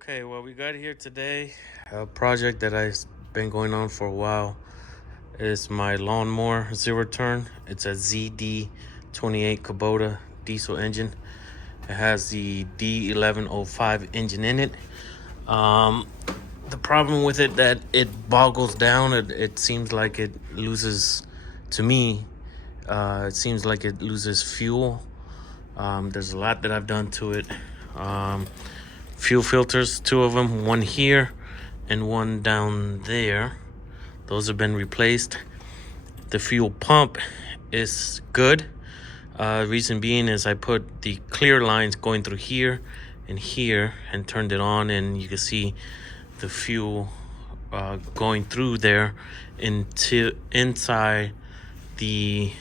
Okay, well, we got here today a project that I've been going on for a while. It's my lawnmower zero turn. It's a ZD 28 Kubota diesel engine. It has the D1105 engine in it. The problem with it that it boggles down. It seems like it loses, to me, it seems like it loses fuel. There's a lot that I've done to it. Fuel filters, two of them, one here and one down there. Those have been replaced. The fuel pump is good. Reason being is I put the clear lines going through here and turned it on, and you can see the fuel going through there inside the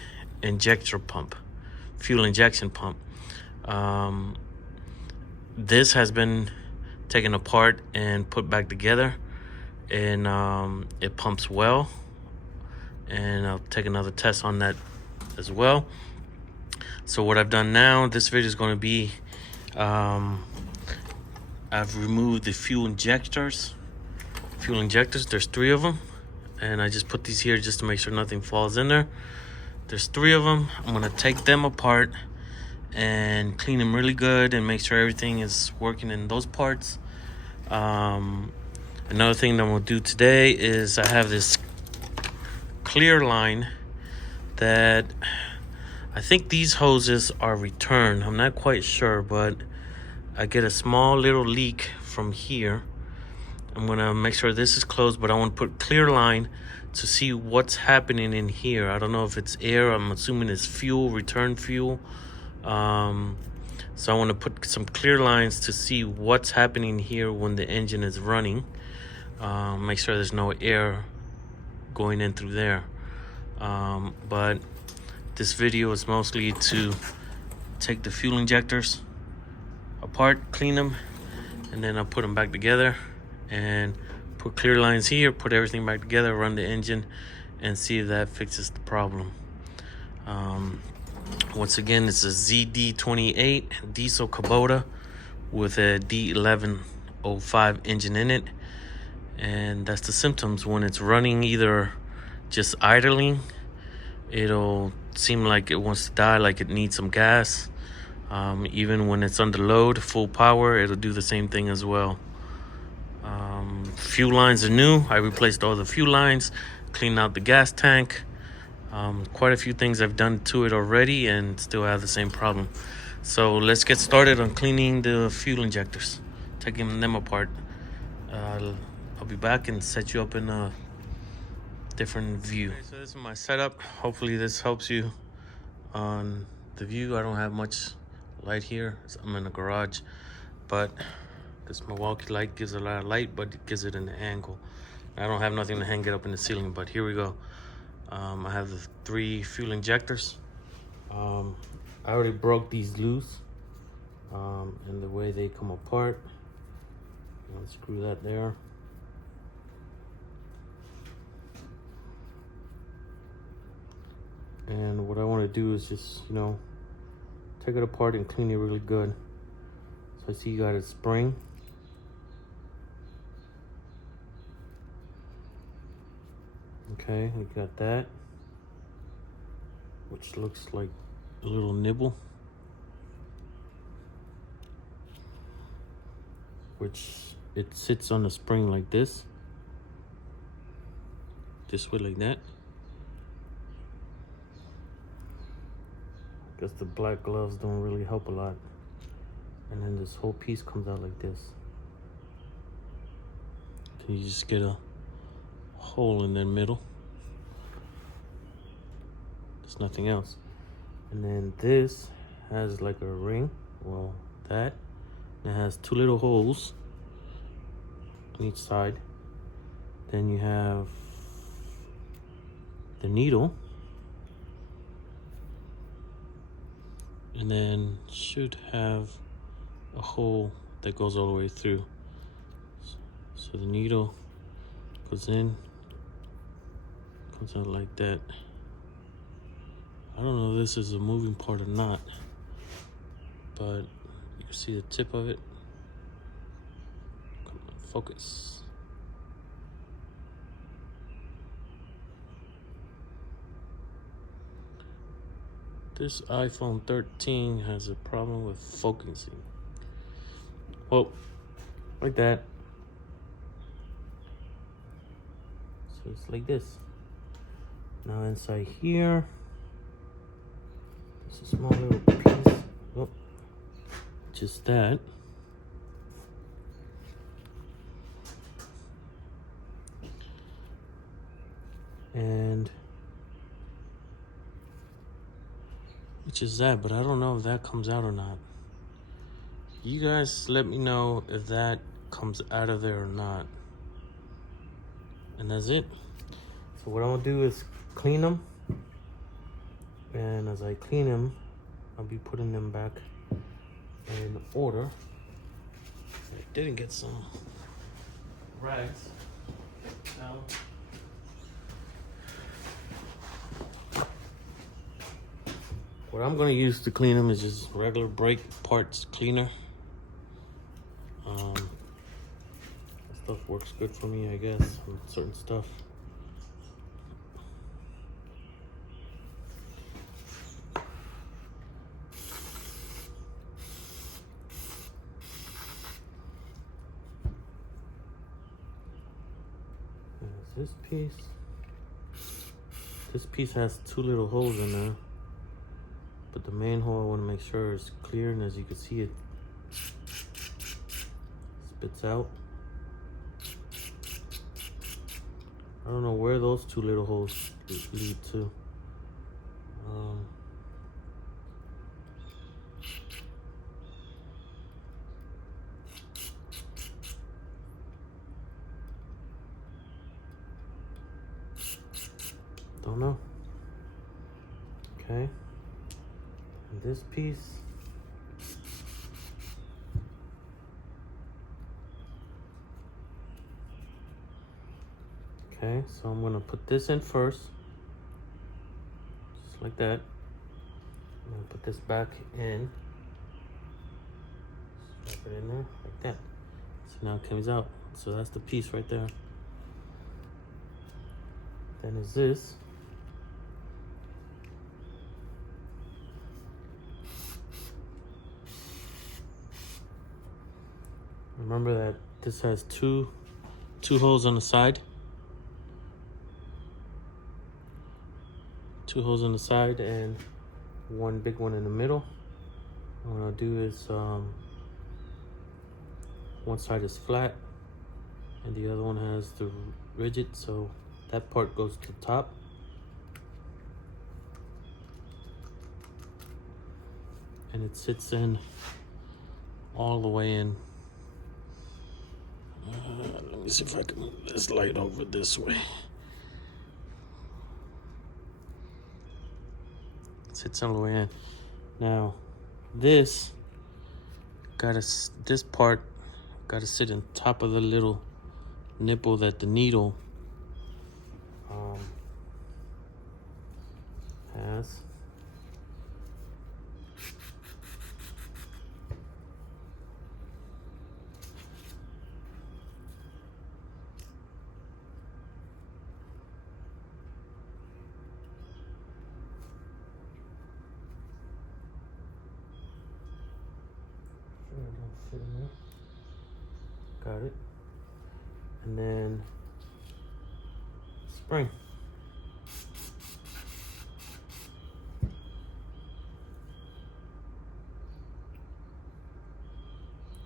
injector pump, fuel injection pump. This has been taken apart and put back together, and it pumps well. And I'll take another test on that as well. So what I've done now, this video is going to be, I've removed the fuel injectors. There's 3 of them, and I just put these here just to make sure nothing falls in there. There's 3 of them. I'm going to take them apart and clean them really good and make sure everything is working in those parts. Another thing that I'm going to do today is I have this clear line that I think these hoses are returned. I'm not quite sure, but I get a small little leak from here. I'm going to make sure this is closed, but I want to put clear line to see what's happening in here. I don't know if it's air. I'm assuming it's fuel, return fuel. So I want to put some clear lines to see what's happening here when the engine is running. Make sure there's no air going in through there. But this video is mostly to take the fuel injectors apart, clean them, and then I'll put them back together and put clear lines here, put everything back together, run the engine, and see if that fixes the problem. Once again, it's a ZD28 diesel Kubota with a D1105 engine in it. And that's the symptoms. When it's running, either just idling, it'll seem like it wants to die, like it needs some gas. Even when it's under load, full power, it'll do the same thing as well. Fuel lines are new. I replaced all the fuel lines, cleaned out the gas tank. Quite a few things I've done to it already and still have the same problem. So let's get started on cleaning the fuel injectors, taking them apart. I'll be back and set you up in a different view. Okay, so this is my setup. Hopefully this helps you on the view. I don't have much light here. I'm in a garage, but this Milwaukee light gives a lot of light, but it gives it an angle. I don't have nothing to hang it up in the ceiling, but here we go. I have the 3 fuel injectors. I already broke these loose, and the way they come apart. I'll screw that there. And what I want to do is just, take it apart and clean it really good. So I see you got a spring. Okay, we got that, which looks like a little nibble, which it sits on the spring like this way like that. Guess the black gloves don't really help a lot. And then this whole piece comes out like this. Can you just get a hole in the middle? There's nothing else. And then this has like a ring. Well, that. It has 2 little holes on each side. Then you have the needle. And then should have a hole that goes all the way through. So the needle goes in, comes out like that. I don't know if this is a moving part or not, but you can see the tip of it. Focus. This iPhone 13 has a problem with focusing. Well, like that. So it's like this. Now inside here, there's a small little piece. Oh, just that. And it's just that, but I don't know if that comes out or not. You guys let me know if that comes out of there or not. And that's it. So what I'm gonna do is clean them. And as I clean them, I'll be putting them back in order. I didn't get some rags. Now, what I'm gonna use to clean them is just regular brake parts cleaner. That stuff works good for me, I guess, with certain stuff. There's this piece. This piece has two little holes in there. But the main hole I want to make sure is clear, and as you can see, it spits out. I don't know where those two little holes lead to. Don't know. Okay. And this piece. Okay, so I'm gonna put this in first. Just like that. I'm gonna put this back in. Strap it in there, like that. So now it comes out. So that's the piece right there. Then is this. Remember that this has two holes on the side. Two holes on the side and one big one in the middle. What I'll do is one side is flat and the other one has the rigid, so that part goes to the top. And it sits in all the way in. Let me see if I can move this light over this way. Sits all the way in. Now, this part gotta sit on top of the little nipple that the needle has. Fit in there. Got it. And then spring.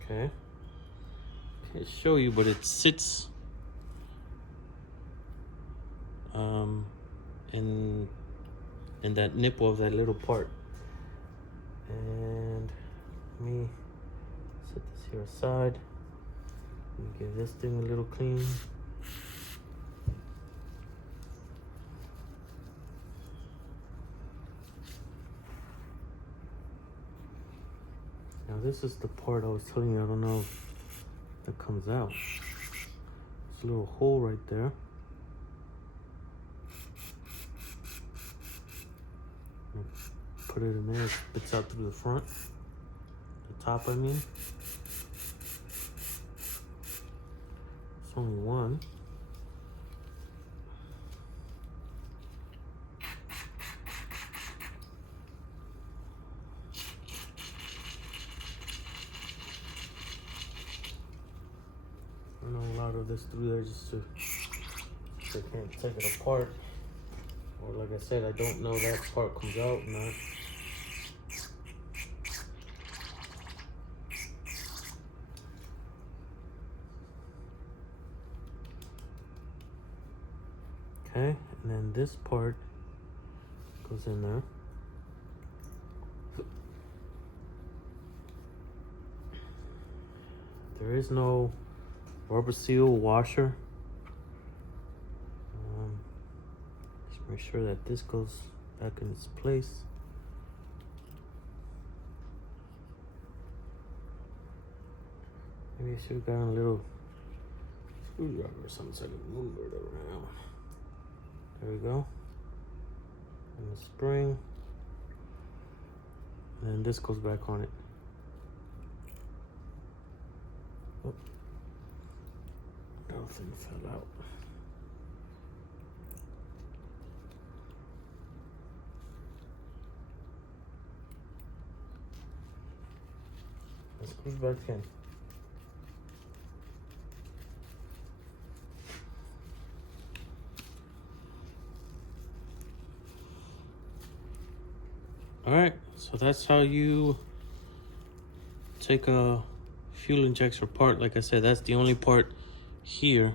Okay. Can't show you, but it sits in that nipple of that little part. And let me set this here aside and give this thing a little clean. Now this is the part I was telling you, I don't know if that comes out. There's a little hole right there. Put it in there, it spits out through the front. The top, I mean. It's only one. I know a lot of this through there just to they can't take it apart. Or like I said, I don't know that part comes out or not. Okay, and then this part goes in there. There is no rubber seal washer. Just make sure that this goes back in its place. Maybe I should have gotten a little screwdriver or something so I can move it around. There we go. And the spring. And then this goes back on it. Oh. That thing fell out. Let's screw it back in. All right, so that's how you take a fuel injector apart. Like I said, that's the only part here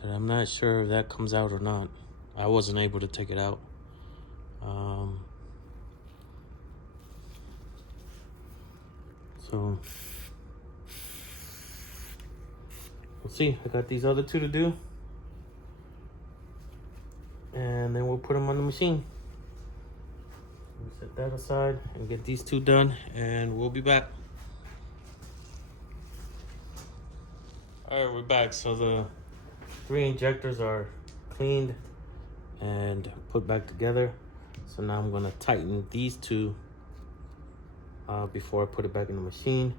that I'm not sure if that comes out or not. I wasn't able to take it out. So we'll see. I got these other two to do, and then we'll put them on the machine. Set that aside and get these two done, and we'll be back. All right, we're back. So the 3 injectors are cleaned and put back together. So now I'm gonna tighten these two before I put it back in the machine.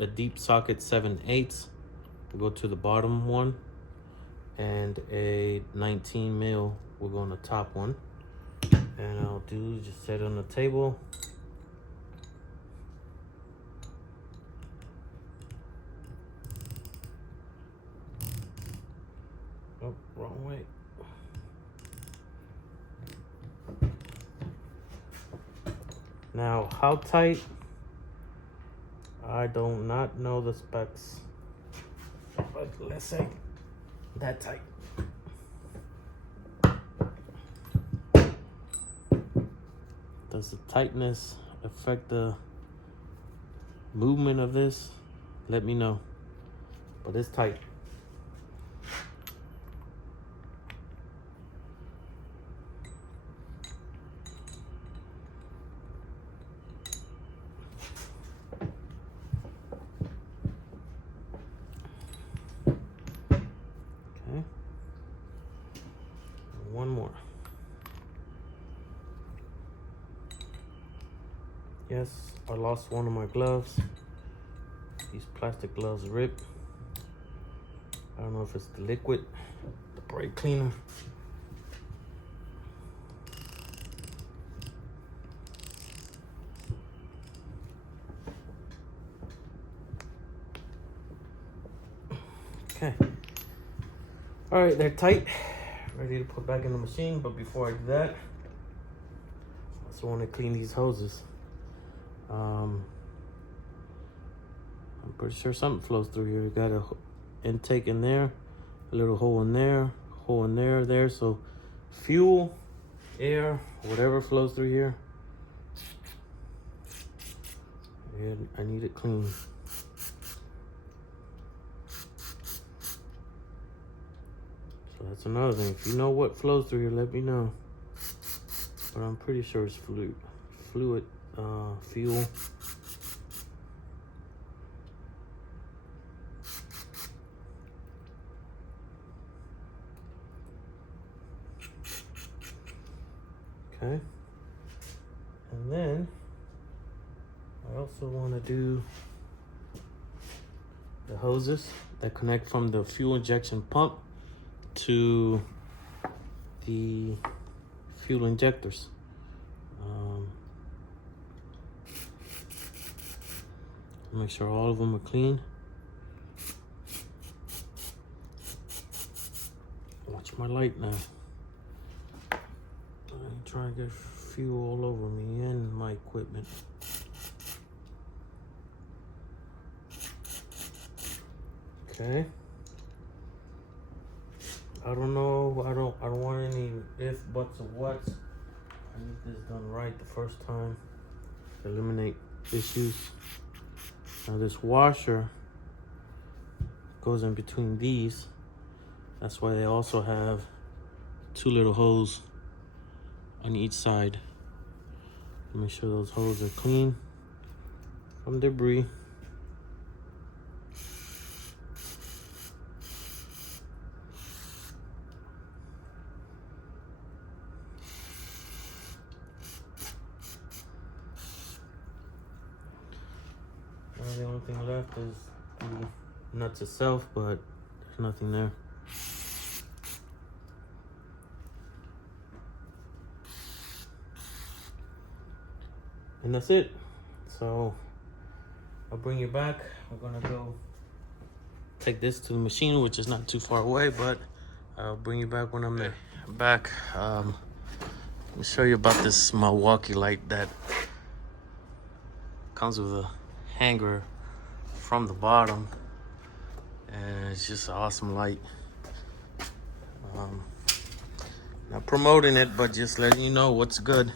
A deep socket 7/8 will go to the bottom one, and a 19 mil will go on the top one. And I'll just set it on the table. Oh, wrong way. Now, how tight? I do not know the specs, but let's say that tight. Does the tightness affect the movement of this? Let me know. But it's tight. Okay. One more. Yes, I lost one of my gloves. These plastic gloves ripped. I don't know if it's the liquid, the brake cleaner. Okay. All right, they're tight. Ready to put back in the machine, but before I do that, I also want to clean these hoses. I'm pretty sure something flows through here. You got a intake in there, a little hole in there, hole in there. So fuel, air, whatever flows through here, and I need it clean. So that's another thing. If you know what flows through here, let me know. But I'm pretty sure it's fluid, fuel. Okay, and then I also want to do the hoses that connect from the fuel injection pump to the fuel injectors. Make sure all of them are clean. Watch my light now. I ain't trying to get fuel all over me and my equipment. Okay. I don't know. I don't want any if, buts, or whats. I need this done right the first time to eliminate issues. Now this washer goes in between these. That's why they also have two little holes on each side. Make sure those holes are clean from debris. Now the only thing left is the nuts itself, but there's nothing there. And that's it. So I'll bring you back. We're gonna go take this to the machine, which is not too far away, but I'll bring you back when I'm there. Back. Let me show you about this Milwaukee light that comes with a hanger from the bottom, and it's just an awesome light. Not promoting it, but just letting you know what's good.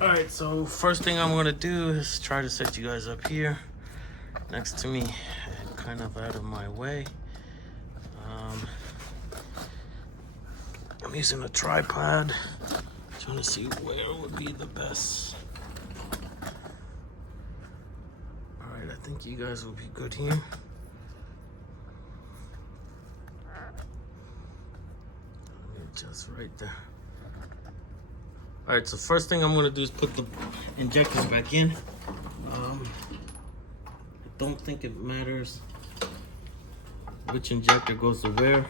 All right, so first thing I'm gonna do is try to set you guys up here next to me and kind of out of my way. I'm using a tripod, trying to see where would be the best. All right, I think you guys will be good here. Just right there. All right, so first thing I'm gonna do is put the injectors back in. I don't think it matters which injector goes to where.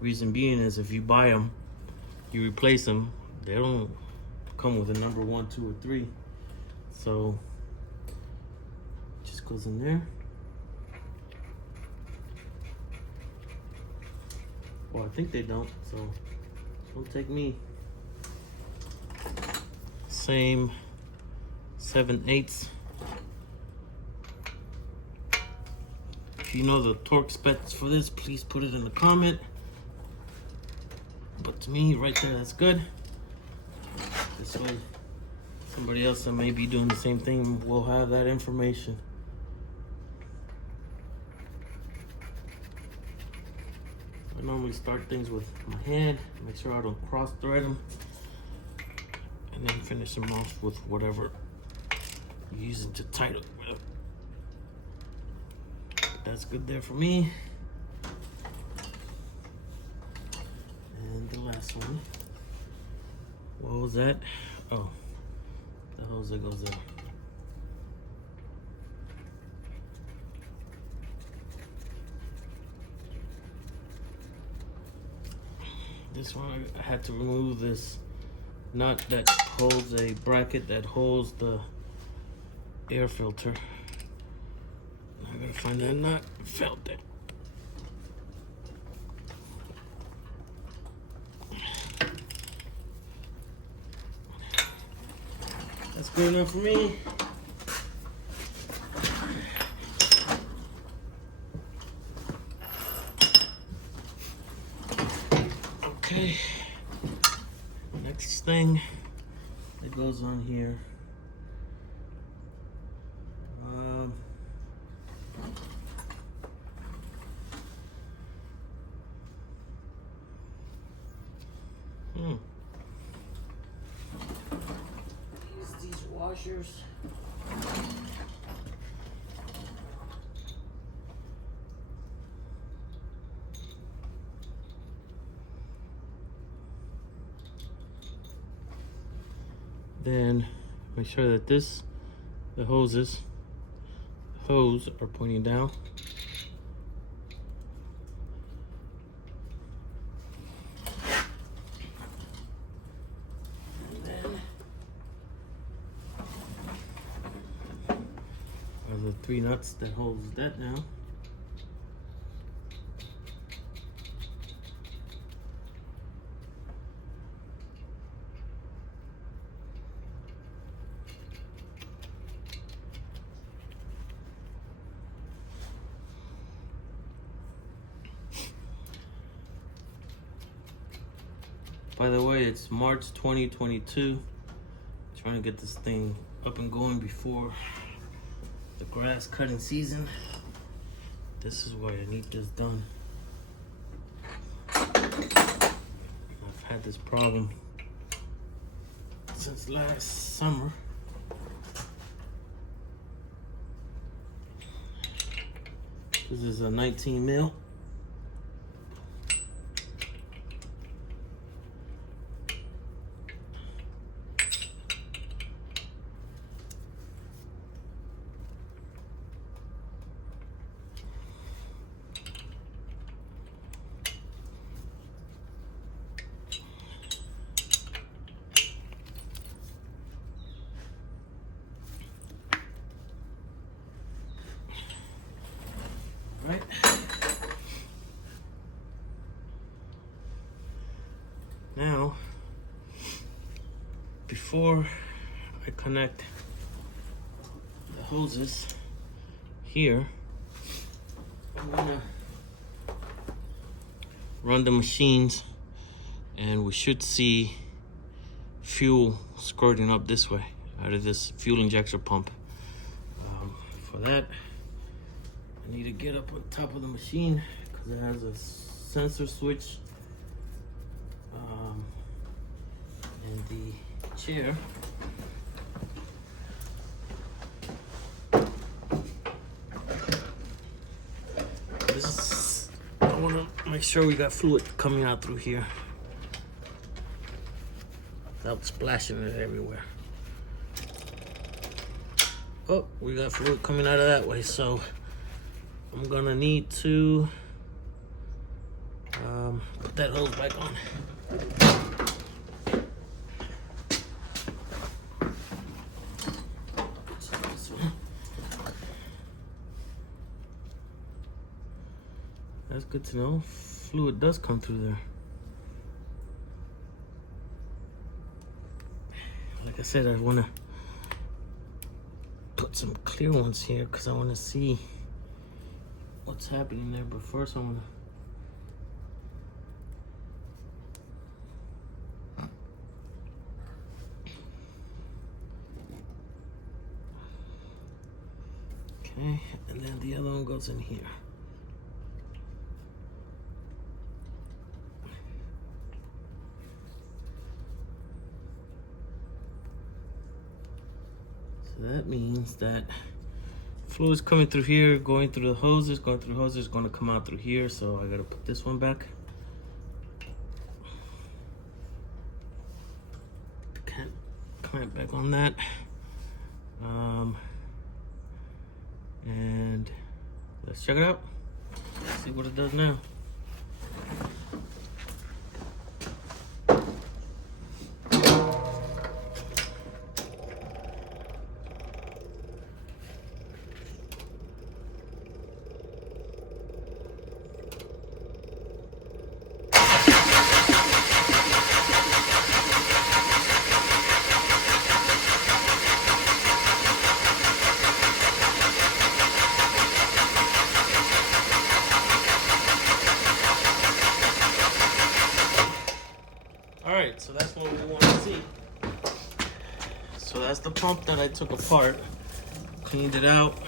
Reason being is if you buy them, you replace them, they don't come with a number 1, 2, or 3. So it just goes in there. Well, I think they don't, so don't take me. Same 7/8. If you know the torque specs for this, please put it in the comment. But to me, right there, that's good. This way, somebody else that may be doing the same thing will have that information. I normally start things with my hand, make sure I don't cross thread them, and then finish them off with whatever you're using to tighten it. That's good there for me. And the last one. What was that? Oh, the hose that goes there. This one, I had to remove this nut that holds a bracket that holds the air filter. I gotta find that nut. Felt that. That's good enough for me. Okay. Next thing that goes on here. Use these washers. Then make sure that the hose are pointing down. The 3 nuts that holds that down. By the way, it's March 2022. Trying to get this thing up and going before the grass cutting season. This is why I need this done. I've had this problem since last summer. This is a 19 mil. Right. Now, before I connect the hoses here, I'm gonna run the machines and we should see fuel squirting up this way out of this fuel injector pump. For that, I need to get up on top of the machine because it has a sensor switch and the chair. I want to make sure we got fluid coming out through here without splashing it everywhere. Oh, we got fluid coming out of that way, so I'm gonna need to put that hose back on. That's good to know. Fluid does come through there. Like I said, I want to put some clear ones here because I want to see what's happening there. But first, I'm gonna okay, and then the other one goes in here. So that means that fluid's coming through here, going through the hoses, going to come out through here. So I gotta put this one back. Clamp back on that. And let's check it out. See what it does now. Alright, so that's what we want to see. So that's the pump that I took apart, cleaned it out,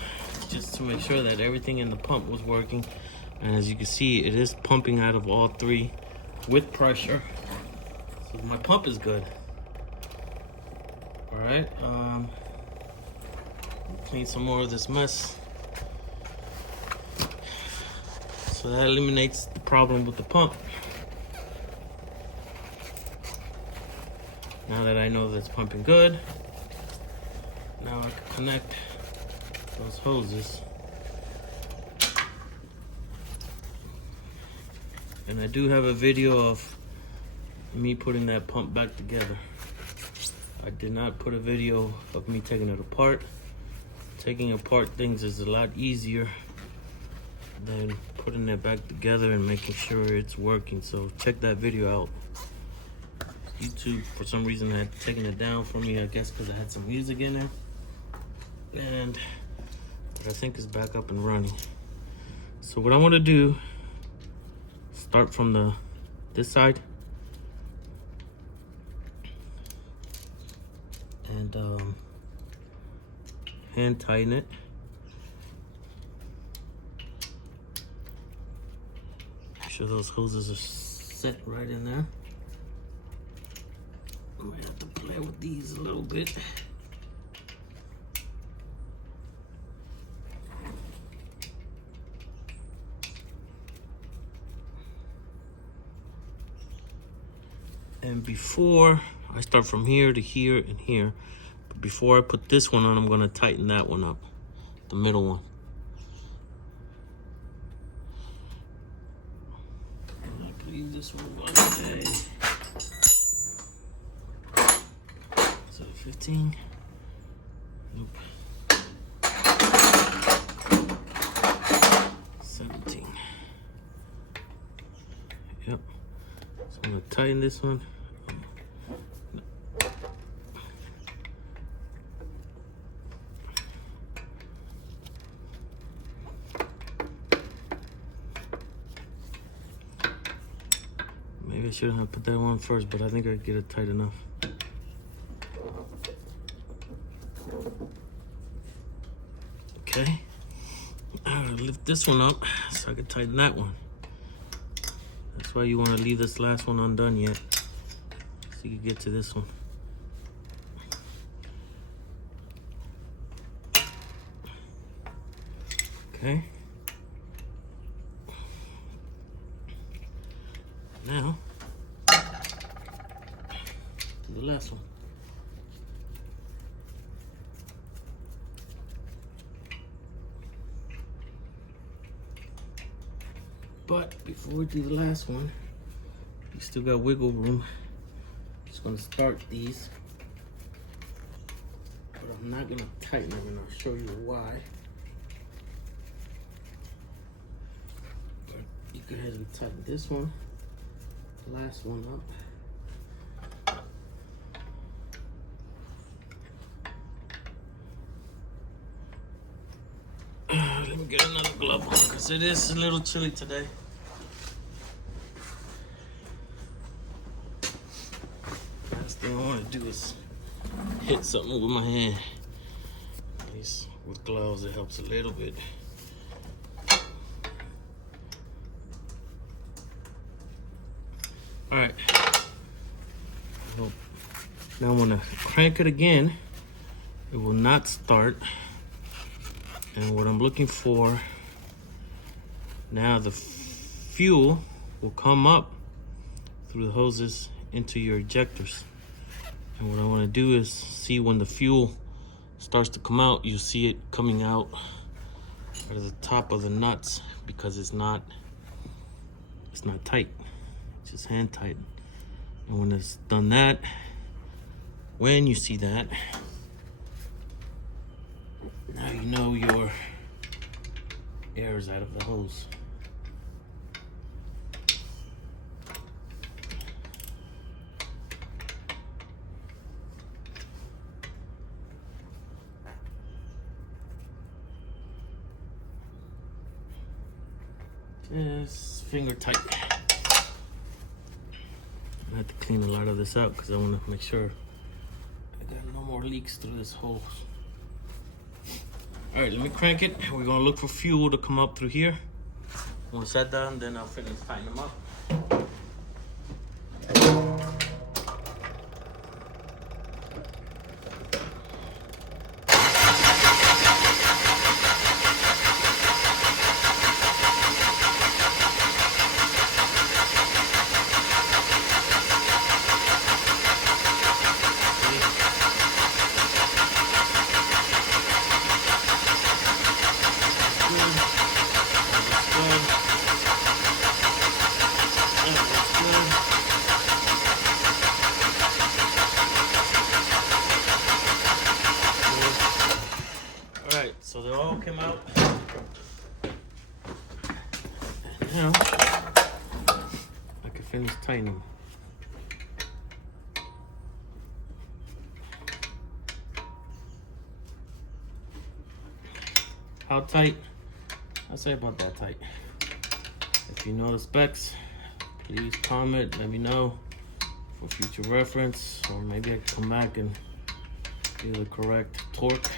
just to make sure that everything in the pump was working. And as you can see, it is pumping out of all three with pressure. So my pump is good. Alright, clean some more of this mess. So that eliminates the problem with the pump. Now that I know that it's pumping good, connect those hoses. And I do have a video of me putting that pump back together. I did not put a video of me taking it apart. Taking apart things is a lot easier than putting it back together and making sure it's working. So check that video out. YouTube, for some reason, had taken it down for me, I guess because I had some music in there. And I think it's back up and running. So what I want to do, start from this side and hand tighten it. Make sure those hoses are set right in there. I might have to play with these a little bit. And before I start from here to here and here, but before I put this one on, I'm gonna tighten that one up, the middle one. I'm gonna leave this one on today. So 15. Nope. 17. Yep. So I'm gonna tighten this one. Maybe I shouldn't have put that one first, but I think I get it tight enough. Okay. I'm gonna lift this one up so I can tighten that one. That's why you want to leave this last one undone yet, so you can get to this one. Okay. Now, the last one. But before we do the last one, we still got wiggle room. Just gonna start these, but I'm not gonna tighten them, and I'll show you why. But you go ahead and tighten this one, the last one up. Let me get another glove on because it is a little chilly today. Last thing I want to do is hit something with my hand. At least with gloves it helps a little bit. Alright. Now I'm going to crank it again. It will not start. And what I'm looking for now, the fuel will come up through the hoses into your ejectors. And what I want to do is see when the fuel starts to come out, you see it coming out at the top of the nuts because it's not tight. It's just hand tight. And when it's done that, when you see that, now you know your air is out of the hose. Just finger tight. I have to clean a lot of this out because I want to make sure I got no more leaks through this hose. All right, let me crank it. We're gonna look for fuel to come up through here. Once that's done, then I'll finish tightening them up. So they all came out. And now I can finish tightening them. How tight? I'd say about that tight. If you know the specs, please comment, let me know for future reference, or maybe I can come back and do the correct torque.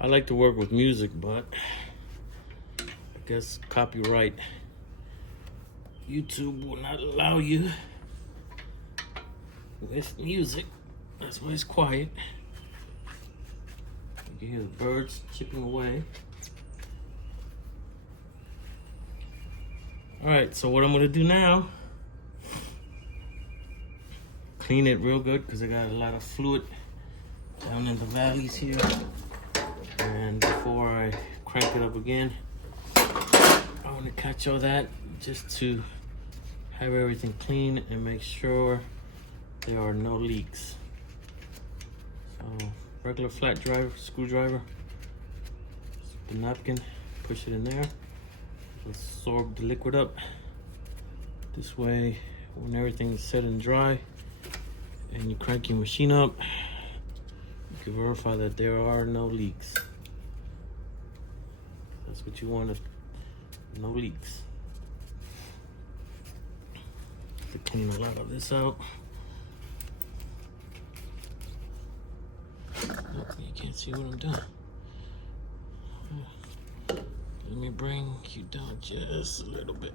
I like to work with music, but I guess copyright YouTube will not allow you with music. That's why it's quiet. You can hear the birds chipping away. All right, so what I'm gonna do now, clean it real good because I got a lot of fluid down in the valleys here. And before I crank it up again, I want to catch all that just to have everything clean and make sure there are no leaks. So regular flat drive, screwdriver, the napkin, push it in there, absorb the liquid up. This way, when everything's set and dry and you crank your machine up, you can verify that there are no leaks. That's what you want, no leaks. To clean a lot of this out. Oh, you can't see what I'm doing. Let me bring you down just a little bit.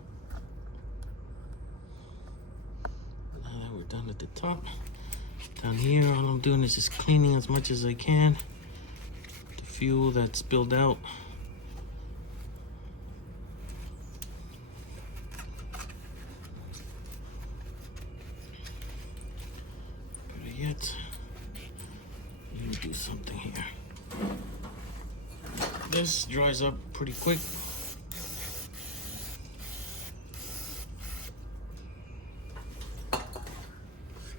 Now that we're done at the top, down here, all I'm doing is just cleaning as much as I can the fuel that's spilled out. Yet, let me do something here. This dries up pretty quick.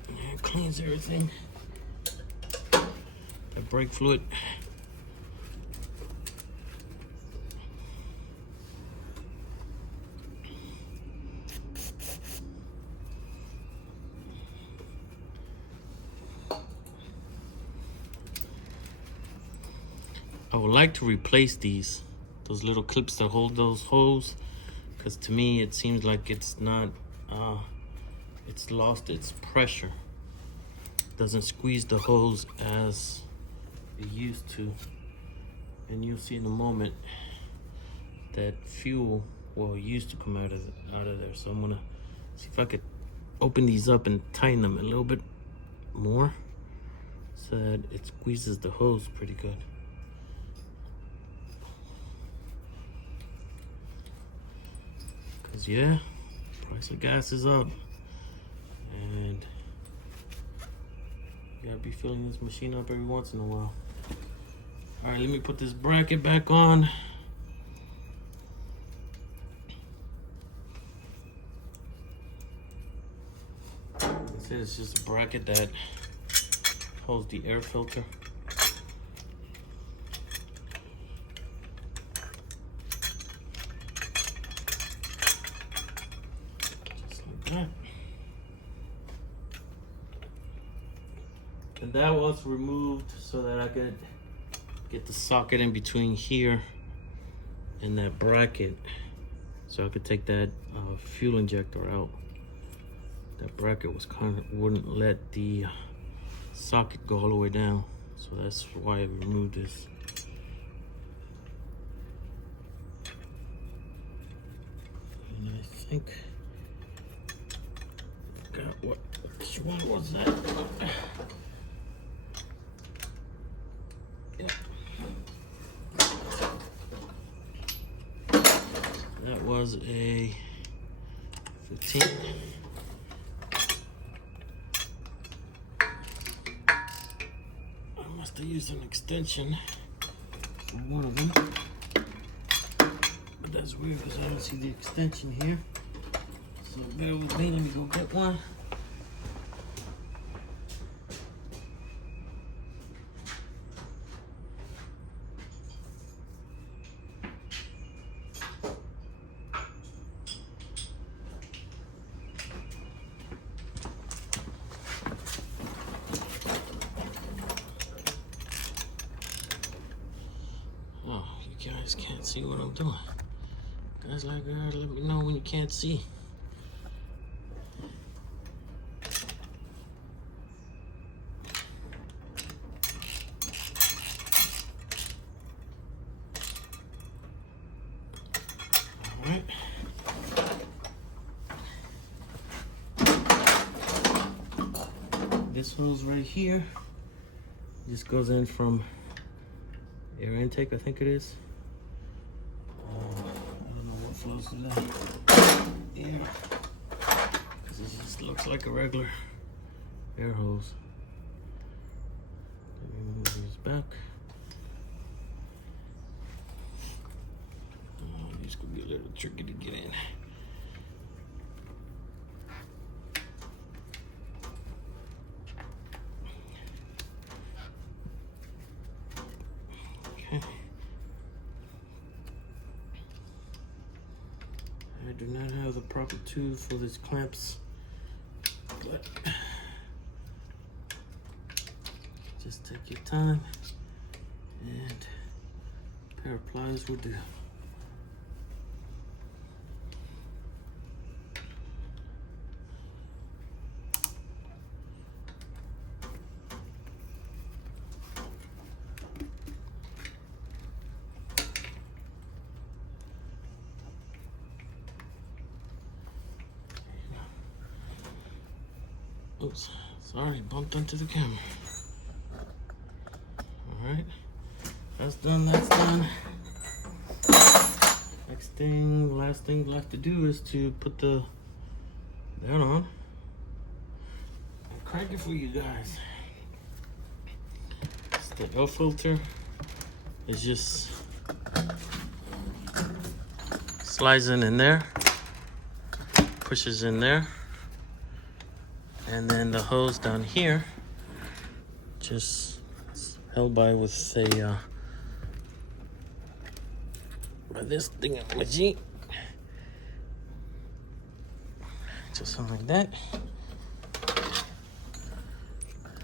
And it cleans everything. The brake fluid. I would like to replace those little clips that hold those hoses, because to me it seems like it's not, it's lost its pressure. It doesn't squeeze the hose as it used to, and you'll see in a moment that fuel used to come out of there. So I'm gonna see if I could open these up and tighten them a little bit more so that it squeezes the hose pretty good. Cause yeah, price of gas is up, and you gotta be filling this machine up every once in a while. All right, let me put this bracket back on. It's just a bracket that holds the air filter. And that was removed so that I could get the socket in between here and that bracket, so I could take that fuel injector out. That bracket was wouldn't let the socket go all the way down, so that's why I removed this. And I think I forgot which one was that? Yeah. That was a 15. I must have used an extension for one of them. But that's weird because I don't see the extension here. So bear with me, let me go get one. Oh, you guys can't see what I'm doing. Guys like, let me know when you can't see. All right. This hose right here just goes in from air intake, I think it is. I don't know what flows to that air, because it just looks like a regular air hose. Let me move these back. Oh, these could be a little tricky to get in. I do not have the proper tube for these clamps, but just take your time and a pair of pliers will do. Oops, sorry, bumped into the camera. Alright, that's done, that's done. Last thing left to do is to put that on and crank it for you guys. It's the air filter. It just slides in there, pushes in there. And then the hose down here just held by with by this thing on my Jeep. Just something like that.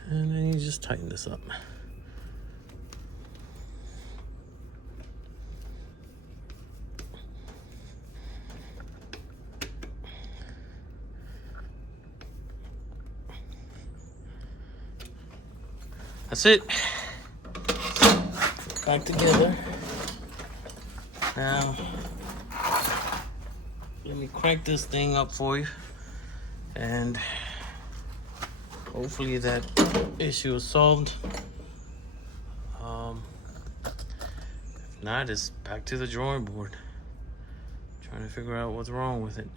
And then you just tighten this up. That's it. Back together. Now, let me crank this thing up for you. And hopefully that issue is solved. If not, it's back to the drawing board. Trying to figure out what's wrong with it.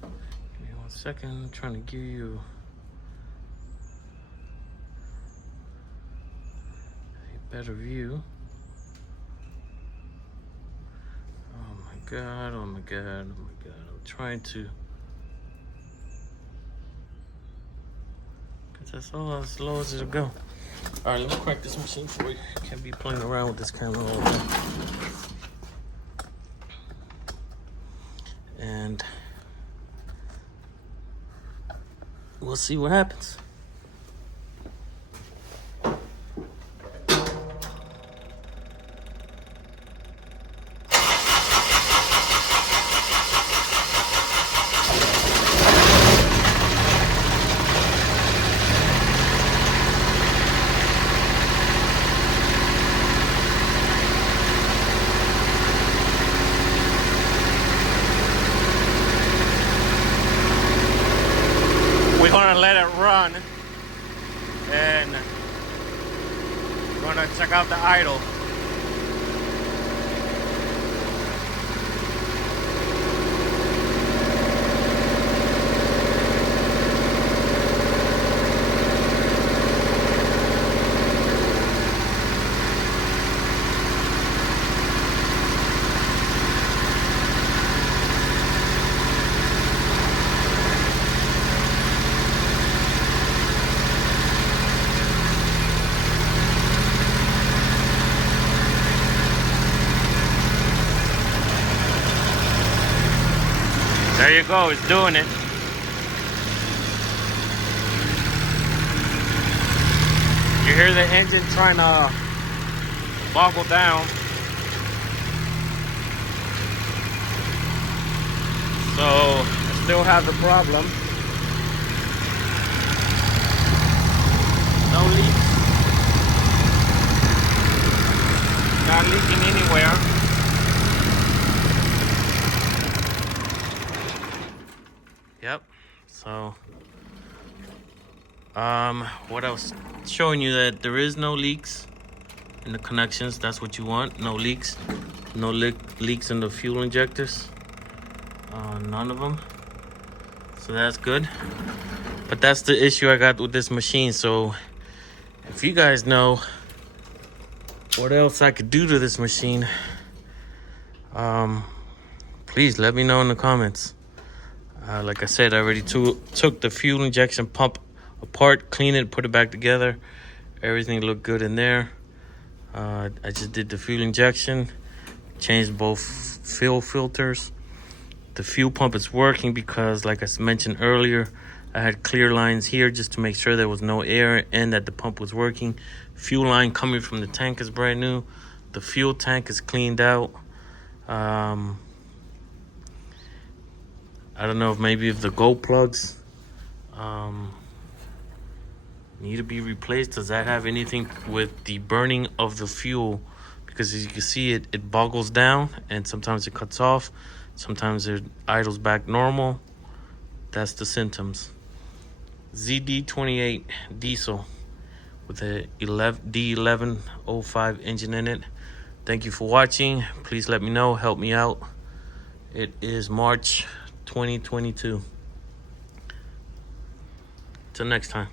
Give me 1 second. I'm trying to give you better view. Oh my god, oh my god, oh my god. I'm trying to, because that's all as slow as it'll go. Alright, let me crack this machine for you. Can't be playing around with this camera all the time. And we'll see what happens. check out the idle. There you go, it's doing it. You hear the engine trying to boggle down. So, I still have the problem. No leaks. Not leaking anywhere. Yep. So, what else? Showing you that there is no leaks in the connections. That's what you want. No leaks. No leaks in the fuel injectors. None of them. So that's good. But that's the issue I got with this machine. So if you guys know what else I could do to this machine, please let me know in the comments. Like I said, I already took the fuel injection pump apart, cleaned it, put it back together. Everything looked good in there. I just did the fuel injection, changed both fuel filters. The fuel pump is working because, like I mentioned earlier, I had clear lines here just to make sure there was no air and that the pump was working. Fuel line coming from the tank is brand new. The fuel tank is cleaned out. I don't know if maybe the gold plugs need to be replaced. Does that have anything with the burning of the fuel? Because as you can see, it boggles down and sometimes it cuts off. Sometimes it idles back normal. That's the symptoms. ZD28 diesel with a D1105 engine in it. Thank you for watching. Please let me know. Help me out. It is March 2022. Till next time.